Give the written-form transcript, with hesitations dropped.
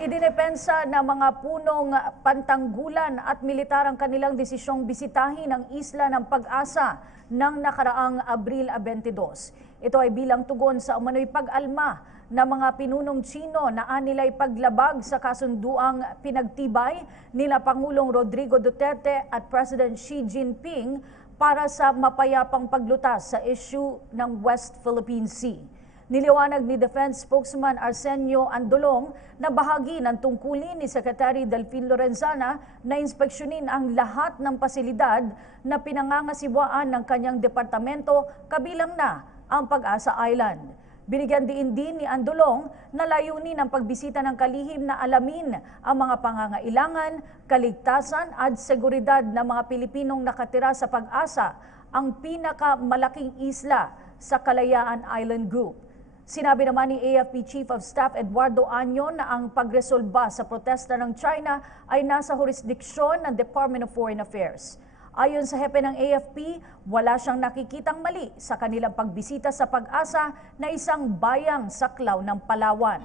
Idinepensa ng mga punong pantanggulan at militar ang kanilang desisyong bisitahin ang isla ng Pag-asa ng nakaraang Abril 22. Ito ay bilang tugon sa umano'y pag-alma ng mga pinunong Tsino na anilay paglabag sa kasunduang pinagtibay nila Pangulong Rodrigo Duterte at President Xi Jinping para sa mapayapang paglutas sa issue ng West Philippine Sea. Niliwanag ni Defense Spokesman Arsenio Andolong na bahagi ng tungkulin ni Secretary Delfin Lorenzana na inspeksyonin ang lahat ng pasilidad na pinangangasiwaan ng kanyang departamento kabilang na ang Pag-asa Island. Binigyan din ni Andolong na layunin ang pagbisita ng kalihim na alamin ang mga pangangailangan, kaligtasan at seguridad ng mga Pilipinong nakatira sa Pag-asa, ang pinakamalaking isla sa Kalayaan Island Group. Sinabi naman ni AFP Chief of Staff Eduardo Año na ang pagresolba sa protesta ng China ay nasa jurisdiksyon ng Department of Foreign Affairs. Ayon sa hepe ng AFP, wala siyang nakikitang mali sa kanilang pagbisita sa Pag-asa na isang bayang saklaw ng Palawan.